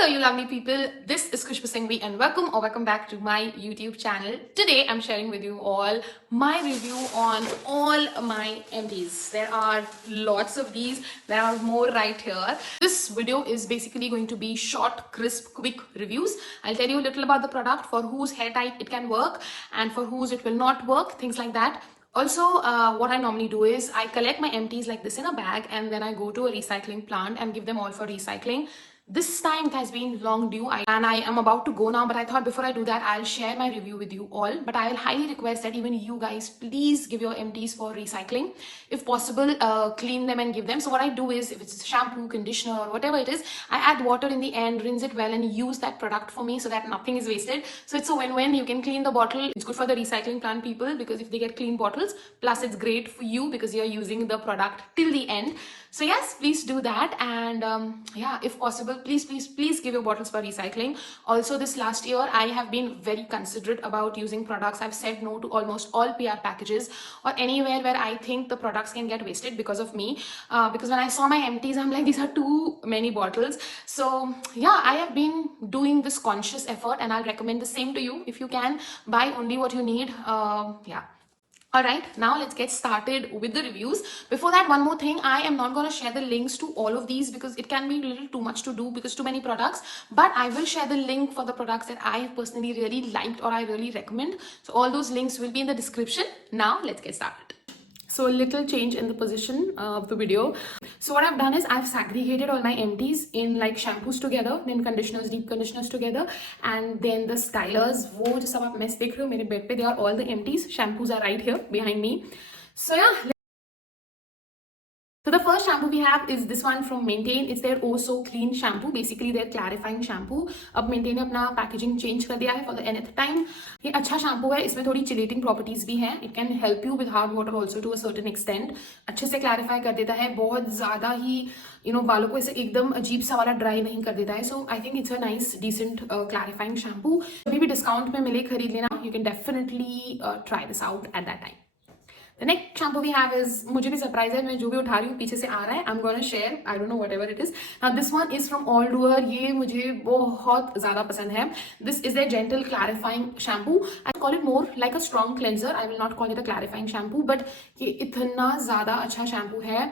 Hello, you lovely people. This is Khushbu Singhvi and welcome back to my YouTube channel. Today, I'm sharing with you all my review on all my MDs. There are lots of these. There are more right here. This video is basically going to be short, crisp, quick reviews. I'll tell you a little about the product, for whose hair type it can work and for whose it will not work, things like that. Also, what I normally do is I collect my empties like this in a bag and then I go to a recycling plant and give them all for recycling. This time it has been long due and I am about to go now, but I thought before I do that, I'll share my review with you all. But I will highly request that even you guys, please give your empties for recycling. If possible, clean them and give them. So what I do is, if it's shampoo, conditioner or whatever it is, I add water in the end, rinse it well and use that product for me so that nothing is wasted. So it's a win-win. You can clean the bottle. It's good for the recycling plant people because if they get clean bottles, plus it's great for you because you're using the product till the end. So yes, please do that. And yeah, if possible, please give your bottles for recycling. Also, this last year, I have been very considerate about using products. I've said no to almost all PR packages or anywhere where I think the products can get wasted because of me. Because when I saw my empties, I'm like, these are too many bottles. So yeah, I have been doing this conscious effort and I'll recommend the same to you. If you can, buy only what you need. Yeah. Alright, now let's get started with the reviews. Before that, one more thing, I am not going to share the links to all of these because it can be a little too much to do because too many products, but I will share the link for the products that I personally really liked or I really recommend. So all those links will be in the description. Now let's get started. So a little change in the position of the video. So what I've done is I've segregated all my empties in like shampoos together, then conditioners, deep conditioners together, and then the stylers. वो जो सब आप mess देख रहे हो मेरे bed पे, they are all the empties. Shampoos are right here behind me. So yeah. So the first shampoo we have is this one from Maintain. It's their Oh So Clean shampoo. Basically their clarifying shampoo. अब Maintain ने अपना packaging change कर दिया है for the nth time. ये अच्छा shampoo है. इसमें थोड़ी chelating properties भी हैं. It can help you with hard water also to a certain extent. अच्छे से clarify कर देता है. बहुत ज़्यादा ही बालों को ऐसे एकदम अजीब सा वाला dry नहीं कर देता है. So I think it's a nice decent clarifying shampoo. अभी भी discount में मिले खरीद लेना. You can definitely try this out at that time. The next shampoo we have is, मुझे भी surprise है, मैं जो भी उठा रही हूँ पीछे से आ रहा है. I'm gonna share. I don't know whatever it is. Now this one is from Aldoer. ये मुझे बहुत ज़्यादा पसंद है. This is their gentle clarifying shampoo. I call it more like a strong cleanser. I will not call it a clarifying shampoo. But ये इतना ज़्यादा अच्छा shampoo है.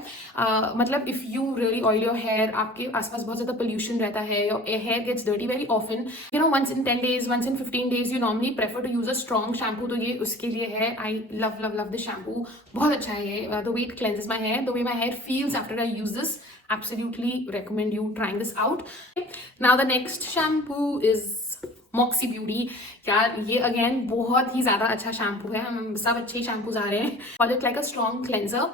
मतलब if you really oil your hair, आपके आसपास बहुत ज़्यादा pollution रहता है. Your hair gets dirty very often. Once in 10 days, once in 15 days, you normally prefer to use a strong shampoo. तो ये उसके लिए है. I love this shampoo. बहुत अच्छा है ये. The way it cleanses my hair, the way my hair feels after I use this, absolutely recommend you trying this out. Now the next shampoo is Moxie Beauty. यार ये again बहुत ही ज़्यादा अच्छा shampoo है. हम सब अच्छे shampoo's आ रहे हैं. Call it like a strong cleanser.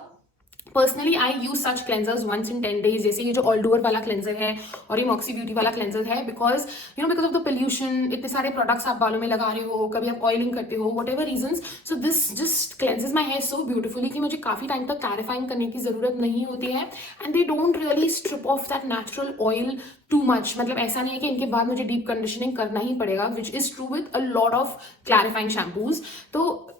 Personally, I use such cleansers once in 10 days. जैसे ये जो Aldoer वाला cleanser है और ये Moxie Beauty वाला cleanser है, because because of the pollution, इतने सारे products आप बालों में लगा रहे हो, कभी आप oiling करते हो, whatever reasons. So this just cleanses my hair so beautifully कि मुझे काफ़ी time तक clarifying करने की ज़रूरत नहीं होती है. And they don't really strip off that natural oil too much. मतलब ऐसा नहीं है कि इनके बाद मुझे deep conditioning करना ही पड़ेगा, which is true with a lot of clarifying shampoos. तो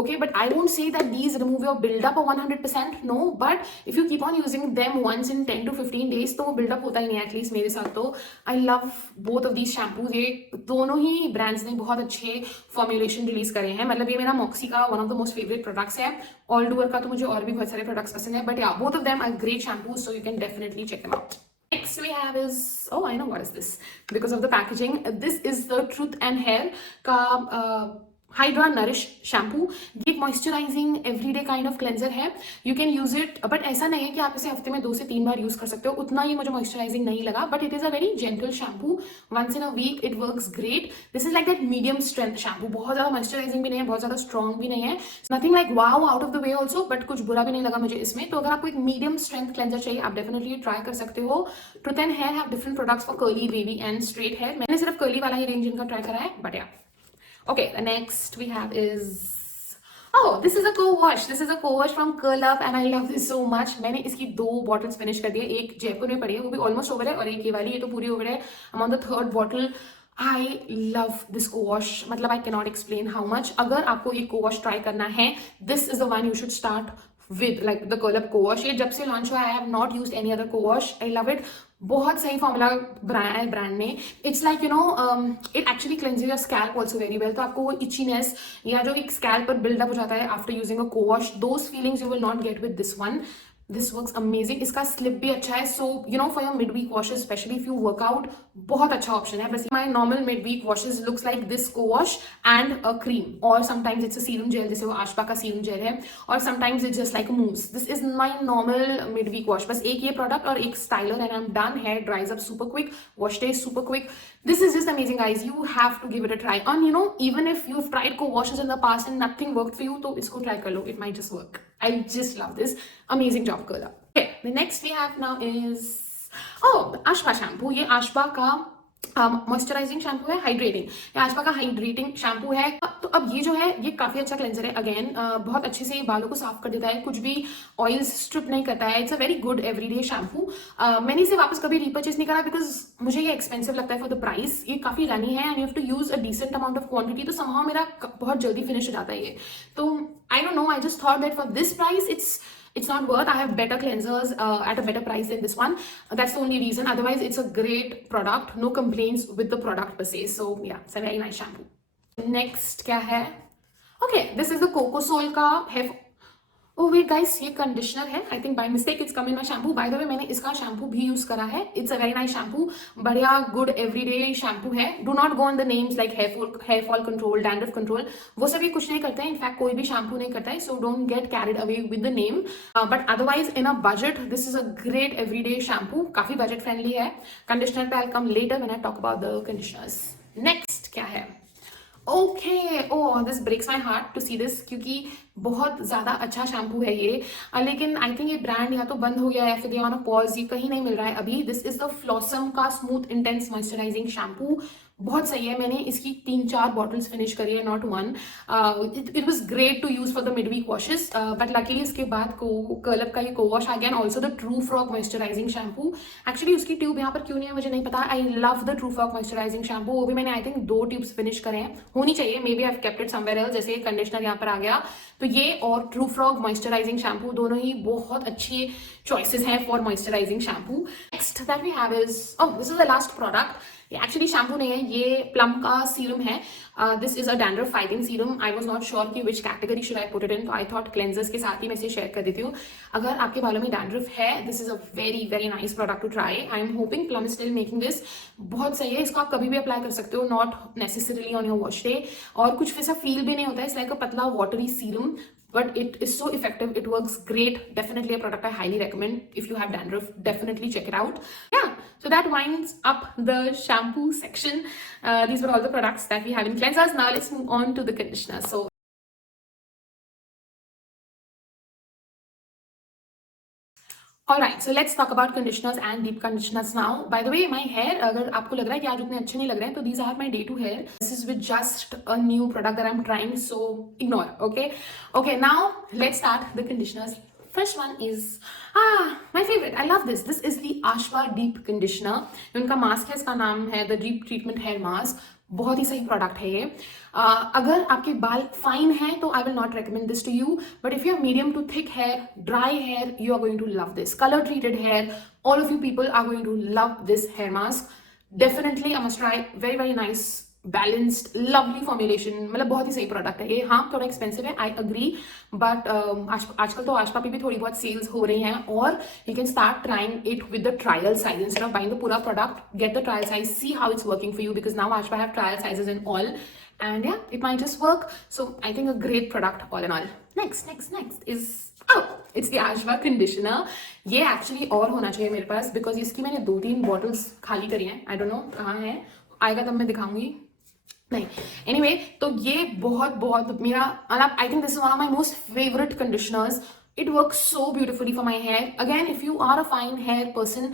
okay, but I won't say that these remove your build-up of 100%. No, but if you keep on using them once in 10 to 15 days, तो build-up होता ही नहीं है, at least मेरे साथ. तो I love both of these shampoos. ये दोनों ही brands ने बहुत अच्छे formulation release करे हैं. मतलब ये मेरा Moxie का one of the most favorite products है. Aldoer का तो मुझे और भी बहुत सारे products पसंद है. But yeah, both of them are great shampoos, so you can definitely check them out. Next we have is, oh, I know what is this because of the packaging. This is the Truth and Hair का Hydra Nourish shampoo. ये एक moisturizing everyday kind of cleanser है. You can use it, but ऐसा नहीं है कि आप इसे हफ्ते में 2 से 3 बार use कर सकते हो. उतना ये मुझे moisturizing नहीं लगा, but it is a very gentle shampoo. Once in a week it works great. This is like that medium strength shampoo. बहुत ज़्यादा moisturizing भी नहीं है, बहुत ज़्यादा strong भी नहीं है. Nothing like wow out of the way also, but कुछ बुरा भी नहीं लगा मुझे इसमें. तो अगर आपको एक medium strength cleanser चाहिए, आप definitely try कर सकते हो. Truth and Hair have different products for curly, wavy and straight hair. मैंने सिर्फ curly वाला ही range इनका try करा है, but yeah. Okay, the next we have is, oh, this is a co-wash. This is a co-wash from Curl Up and I love this so much. मैंने इसकी 2 bottles finish कर दी है. एक जयपुर में पड़ी है, वो भी almost over है, और एक ये वाली, ये तो पूरी over है. I'm on the 3rd bottle. I love this co-wash. मतलब I cannot explain how much. अगर आपको ये co-wash try करना है, this is the one you should start with, like the Curl Up co-wash. ये जब से launch हुआ, I have not used any other co-wash. I love it. बहुत सही फॉर्मूला बनाया है ब्रांड ने. It's like you know it actually cleanses your scalp also very well. तो आपको वो इचीनेस या जो एक स्कैल्प पर बिल्डअप हो जाता है after using a co wash, those feelings you will not get with this one. This works amazing. इसका स्लिप भी अच्छा है. So you know for your mid week washes specially if you work out, बहुत अच्छा option है. बस my normal mid week washes looks like this co wash and a cream, और sometimes it's a serum gel, जैसे वो आशपा का serum gel है, और sometimes it's just like a mousse. This is my normal mid week wash. बस एक ये प्रोडक्ट और एक styler and I am done. Hair dries up super quick, wash day super quick. This is just amazing, guys. You have to give it a try. And you know, even if you've tried co-washes in the past and nothing worked for you, तो इसको try कर लो. It might just work. I just love this. Amazing job, Kurla. Okay, the next we have now is Ashpa shampoo. ये Ashpa का moisturising shampoo है, hydrating. ये आशपा का hydrating shampoo है. तो अब ये जो है ये काफी अच्छा क्लेंजर है. अगेन बहुत अच्छे से बालों को साफ कर देता है, कुछ भी ऑयल स्ट्रिप नहीं करता है. It's a very good everyday shampoo. मैंने इसे वापस कभी रिपर्चेस नहीं करा बिकॉज मुझे ये एक्सपेंसिव लगता है फॉर द प्राइस. ये काफी रनी है and you have to use a decent amount of quantity. तो समहाउ मेरा बहुत जल्दी फिनिश हो जाता है ये. तो I don't know, I just thought that for this price it's not worth. I have better cleansers at a better price than this one. That's the only reason. Otherwise, it's a great product. No complaints with the product per se. So yeah, it's a very nice shampoo. Next क्या है? Okay, this is the Cocosol का hair. Oh wait guys, ये conditioner है. I think by mistake it's come in my shampoo. By the way मैंने इसका shampoo भी use करा है. It's a very nice shampoo. बढ़िया गुड एवरीडे शैम्पू है. Do not go on the names like hair fall control, dandruff control, वो सब ये कुछ नहीं करते हैं. इनफैक्ट कोई भी शैम्पू नहीं करता है. So don't get carried away with the name. But otherwise in a budget this is a great everyday shampoo. काफी बजट फ्रेंडली है. कंडीशनर पे I come later when I talk about the conditioners. Next क्या है? Okay, oh this breaks my heart to see this, क्योंकि बहुत ज़्यादा अच्छा shampoo है ये. लेकिन आई थिंक ये ब्रांड या तो बंद हो गया है फिर दे ऑन अ पॉज. ये कहीं नहीं मिल रहा है अभी. दिस इज द फ्लॉसम का स्मूथ इंटेंस मॉइस्चराइजिंग शैम्पू. बहुत सही है. मैंने इसकी 3-4 बॉटल्स फिनिश करी है, not one. It was great to use for the mid week washes. But luckily इसके बाद कर्लअप का ये को वॉश आ गया and also the true frog moisturizing shampoo. Actually उसकी ट्यूब यहाँ पर क्यों नहीं है मुझे नहीं पता. I love the true frog moisturizing shampoo. वो भी मैंने आई थिंक 2 ट्यूब्स फिनिश करे हैं. होनी चाहिए, maybe I have kept it somewhere else. जैसे कंडीशनर यहाँ पर आ गया, तो ये और ट्रू फ्रॉक मॉइस्चराइजिंग शैम्पू दोनों ही बहुत अच्छी चॉइसेस हैं for moisturising shampoo. Next that we have is, this is the last product. ये एक्चुअली शैम्पू नहीं है, ये प्लम का सीरम है. This is a dandruff fighting serum. I was not sure कि which category should I put it in, तो I thought cleansers के साथ ही मैं इसे शेयर कर देती हूँ. अगर आपके बालों में डैंड्रफ है, this is a very very nice product to try. I am hoping plum still making this. बहुत सही है. इसको आप कभी भी अप्लाई कर सकते हो, not necessarily on your wash day. और कुछ वैसा फील भी नहीं होता है. इट्स लाइक अ पतला watery serum, but it is so effective. It works great. Definitely a product I highly recommend. If you have dandruff, definitely check it out. Yeah, so that winds up the shampoo section. These were all the products that we have in cleansers. Now let's move on to the conditioner. So Alright, so let's talk about conditioners and deep conditioners now. By the way, my hair, अगर आपको लग रहा है कि आज उतने अच्छे नहीं लग रहे हैं, तो these are my day to hair. This is with just a new product that I'm trying, so ignore, okay? Okay, now let's start the conditioners. First one is my favorite. I love this. This is the Ashpa Deep Conditioner. उनका mask है, इसका नाम है The Deep Treatment Hair Mask. बहुत ही सही product है ये. अगर आपके बाल फाइन हैं तो I will not recommend this to you. But if you have medium to thick hair, dry hair, you are going to love this. Colour treated hair, all of you people are going to love this hair mask. Definitely I must try. Very very nice, balanced, lovely formulation. मतलब बहुत ही सही product है ये. हाँ थोड़ा expensive है, I agree, but आजकल तो आशपा पे भी थोड़ी बहुत सेल्स हो रही हैं. और you can start trying it with the trial size instead of buying the पूरा product. Get the trial size, see how it's working for you, because now आशपा have trial sizes in all. And yeah, it might just work. So I think a great product all in all. Next is it's the Ashpa conditioner. ये actually और होना चाहिए मेरे पास, because इसकी मैंने 2-3 bottles खाली करी हैं. I don't know कहाँ है, आएगा तब मैं दिखाऊंगी. नहीं, anyway, तो ये बहुत मेरा, I think this is one of my most favorite conditioners. It works so beautifully for my hair. Again, if you are a fine hair person,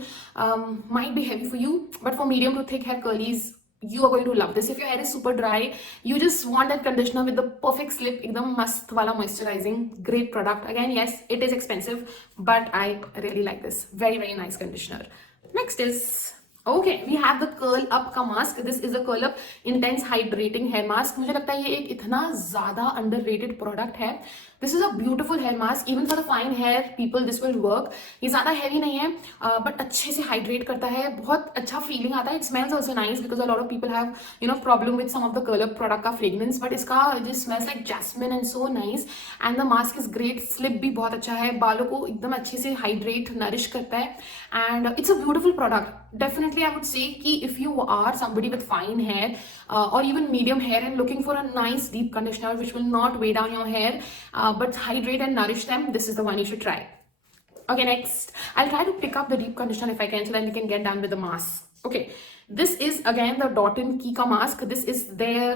might be heavy for you, but for medium to thick hair curlies, you are going to love this. If your hair is super dry, you just want that conditioner with the perfect slip, ekdam mast wala moisturizing, great product. Again, yes, it is expensive, but I really like this. Very very nice conditioner. Next is okay we have the curl up का mask. This is a curl up intense hydrating hair mask. मुझे लगता है ये एक इतना ज्यादा underrated product है. This is a beautiful hair mask even for the fine hair people. This will work. ये ज्यादा हैवी नहीं है बट अच्छे से हाइड्रेट करता है. बहुत अच्छा फीलिंग आता है. It smells also nice because a lot of people have problem with some of the curl up product का फ्रेग्रेंस. बट इसका जो smells like jasmine and so nice. And the mask is great. Slip भी बहुत अच्छा है. बालों को एकदम अच्छे से हाइड्रेट नरिश करता है. And it's a beautiful product. Definitely, I would say कि if you are somebody with fine hair or even medium hair and looking for a nice deep conditioner which will not weigh down your hair but hydrate and nourish them, this is the one you should try. Okay, next, I'll try to pick up the deep conditioner if I can so that we can get done with the mask. Okay, this is again the Dotun Kika mask. This is their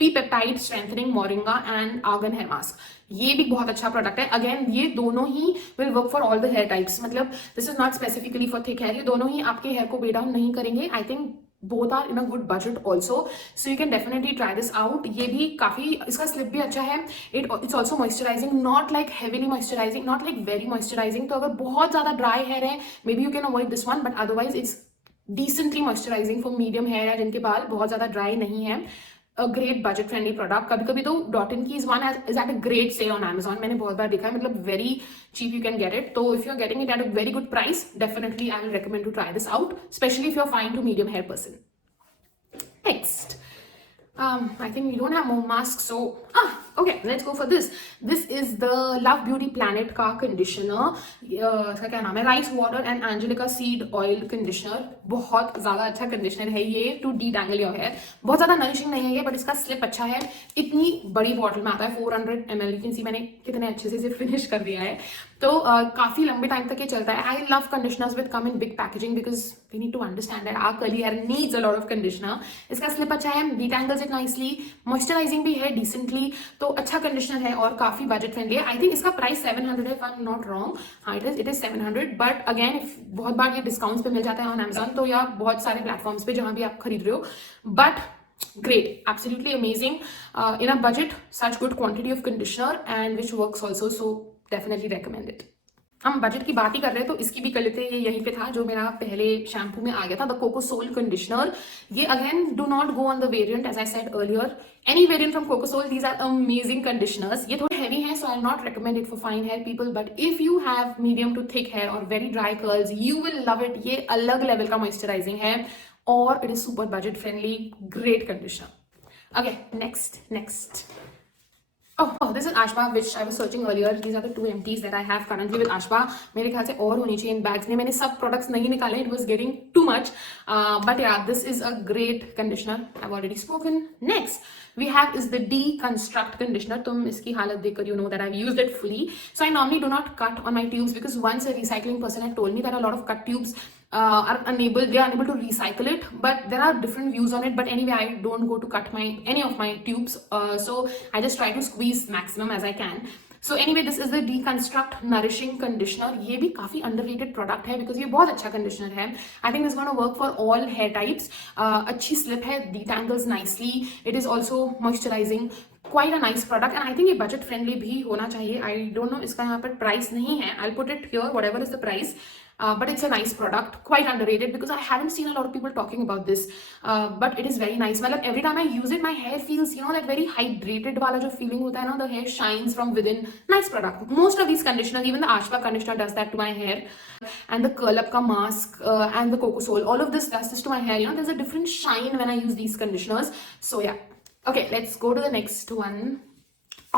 P-peptide strengthening moringa and argan hair mask. ये भी बहुत अच्छा product है. Again ये दोनों ही will work for all the hair types. मतलब this is not specifically for thick hair. ये दोनों ही आपके हेयर को वे डाउन नहीं करेंगे. I think both are in a good budget also, so you can definitely try this out. ये भी काफी इसका स्लिप भी अच्छा है. It's also moisturizing, not like heavily moisturizing, not like very moisturizing. तो अगर बहुत ज्यादा ड्राई हेयर है maybe you can avoid this one, but otherwise it's decently moisturizing for medium hair या जिनके बाल बहुत ज्यादा ड्राई नहीं है. A great budget friendly product. कभी कभी तो Dotun की is one is at a great sale on Amazon. मैंने बहुत बार देखा है. मतलब very cheap you can get it. तो if you're getting it at a very good price, definitely I will recommend to try this out, especially if you're fine to medium hair person. Next, I think we don't have more masks, so okay, let's go for this. This is the Love Beauty Planet का conditioner. इसका क्या नाम है? Rice Water and Angelica Seed Oil Conditioner. बहुत ज़्यादा अच्छा conditioner है ये to detangle your hair. बहुत ज़्यादा नरिशिंग नहीं है ये, बट इसका स्लिप अच्छा है. इतनी बड़ी बॉटल में आता है 400 ml. यू कैन सी मैंने कितने अच्छे से इसे फिनिश कर दिया है. तो काफ़ी लंबे टाइम तक ये चलता है. I love conditioners with come in big packaging because we need to understand that our curly hair needs a lot of conditioner. इसका स्लिप अच्छा है, डिटैंगल्स इट नाइसली, मॉइस्चराइजिंग भी है डिसेंटली. तो अच्छा कंडीशनर है और काफ़ी बजट फ्रेंडली है. आई थिंक इसका प्राइस 700 है, if I am not wrong. हाँ, इट इज 700. बट अगेन बहुत बार ये डिस्काउंट्स पे मिल जाता है ऑन अमेजॉन तो या बहुत सारे प्लेटफॉर्म्स पे जहाँ भी आप खरीद रहे हो. But great, absolutely amazing in a budget, such good quantity of conditioner and which works also, so definitely recommend it. हम बजट की बात ही कर रहे हैं तो इसकी भी कर लेते हैं. ये यहीं पे था जो मेरा पहले शैम्पू में आ गया था, द कोको सोल कंडीशनर. ये again do not go on the variant as I said earlier. Any variant from Coco Soul, these are amazing conditioners. ये थोड़े हैवी हैं, so I not recommend it for fine hair people, but if you have medium to thick hair और very dry curls, you will love it. ये अलग level का moisturising है और it is super budget friendly. Great conditioner. Okay, next. Oh, this is Ashba, which I was searching earlier. These are the two empties that I have currently with Ashba. मेरे ख्याल से और होनी चाहिए इन bags में. मैंने सब प्रोडक्ट्स नहीं निकाले. It was getting too much. But yeah, this is a great conditioner. I've already spoken. Next, we have is the Deconstruct conditioner. तुम इसकी हालत देखकर you know that I've used it fully. So I normally do not cut on my tubes because once a recycling person had told me that a lot of cut tubes are unable to recycle it, but there are different views on it. But anyway, I don't go to cut any of my tubes, so I just try to squeeze maximum as I can. So anyway, this is the Deconstruct Nourishing Conditioner. ये भी काफी underrated product है because ये बहुत अच्छा conditioner है. I think it's going to work for all hair types. अच्छी slip है, detangles nicely. It is also moisturizing. Quite a nice product, and I think ये budget friendly भी होना चाहिए. I don't know इसका यहाँ पर price नहीं है. I'll put it here, whatever is the price. But it's a nice product, quite underrated because I haven't seen a lot of people talking about this. But it is very nice. मतलब every time I use it, my hair feels, that very hydrated वाला जो feeling होता है ना, the hair shines from within. Nice product. Most of these conditioners, even the Ashba conditioner does that to my hair. And the Curl Up ka mask and the Coco Soul, all of this does this to my hair. There's a different shine when I use these conditioners. So yeah. Okay, let's go to the next one.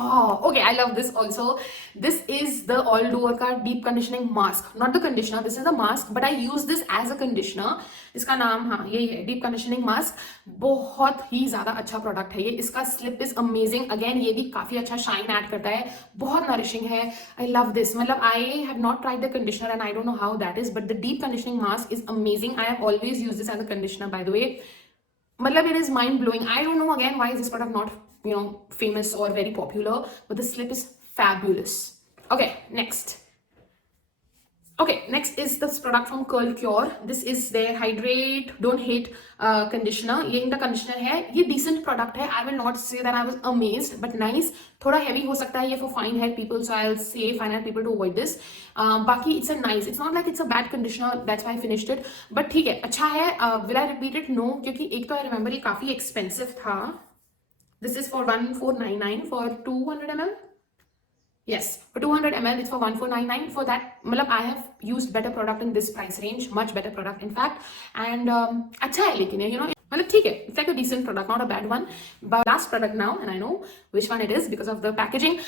Oh, okay, I love this also. This is the All Doer का deep conditioning mask. Not the conditioner, this is the mask, but I use this as a conditioner. इसका नाम हाँ यही है, deep conditioning mask. बहुत ही ज़्यादा अच्छा product है ये. इसका slip is amazing. Again ये भी काफ़ी अच्छा shine add करता है. बहुत nourishing है. I love this. मतलब I have not tried the conditioner and I don't know how that is, but the deep conditioning mask is amazing. I have always used this as a conditioner, by the way. मतलब it is mind blowing. I don't know again why is this product not famous or very popular, but the slip is fabulous. Okay, next. Okay, next is this product from Curl Cure. This is their Hydrate Don't Hate conditioner. ये इनका conditioner है, ये decent product है. I will not say that I was amazed, but nice. थोड़ा heavy हो सकता है ये for fine hair people, so I'll say fine hair people to avoid this. बाकी it's a nice. It's not like it's a bad conditioner. That's why I finished it. But ठीक है, अच्छा है. Will I repeat it? No, क्योंकि एक तो I remember ये काफी expensive था. This is for 1499 for 200 ml. Yes, for 200 ml it's for 1499. For that, मतलब I have used better product in this price range, much better product in fact, and अच्छा है लेकिन you know मतलब ठीक है, it's like a decent product, not a bad one. But last product now, and I know which one it is because of the packaging.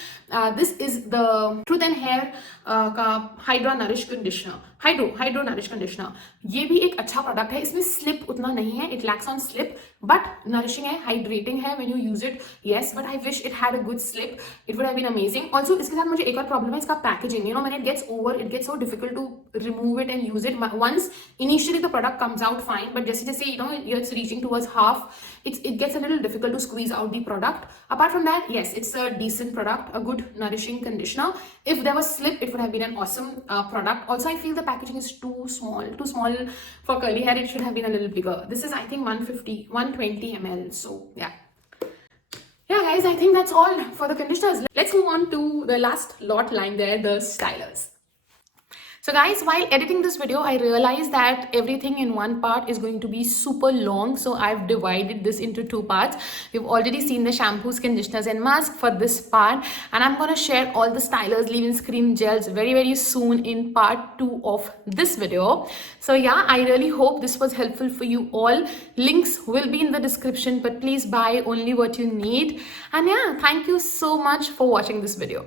This is the Truth and Hair का Hydra Nourish Conditioner. Hydro Nourish Conditioner. ये भी एक अच्छा product है. इसमें slip उतना नहीं है. It lacks on slip, but nourishing है, hydrating है when you use it. Yes, but I wish it had a good slip. It would have been amazing. Also इसके साथ मुझे एक और problem है इसका packaging. You know when it gets over, it gets so difficult to remove it and use it. Once initially the product comes out fine, but जैसे जैसे you know it's reaching towards half, it gets a little difficult to squeeze out the product. Apart from that, yes, it's a decent product, a good nourishing conditioner. If there was slip, it would have been an awesome product. Also, I feel the packaging is too small for curly hair. It should have been a little bigger. This is I think 120 ml. So yeah. Yeah guys, I think that's all for the conditioners. Let's move on to the last lot lying there, the stylers. So guys, while editing this video, I realized that everything in one part is going to be super long. So I've divided this into two parts. You've already seen the shampoos, conditioners and masks for this part. And I'm going to share all the stylers, leave-in screen gels very soon in part 2 of this video. So yeah, I really hope this was helpful for you all. Links will be in the description, but please buy only what you need. And yeah, thank you so much for watching this video.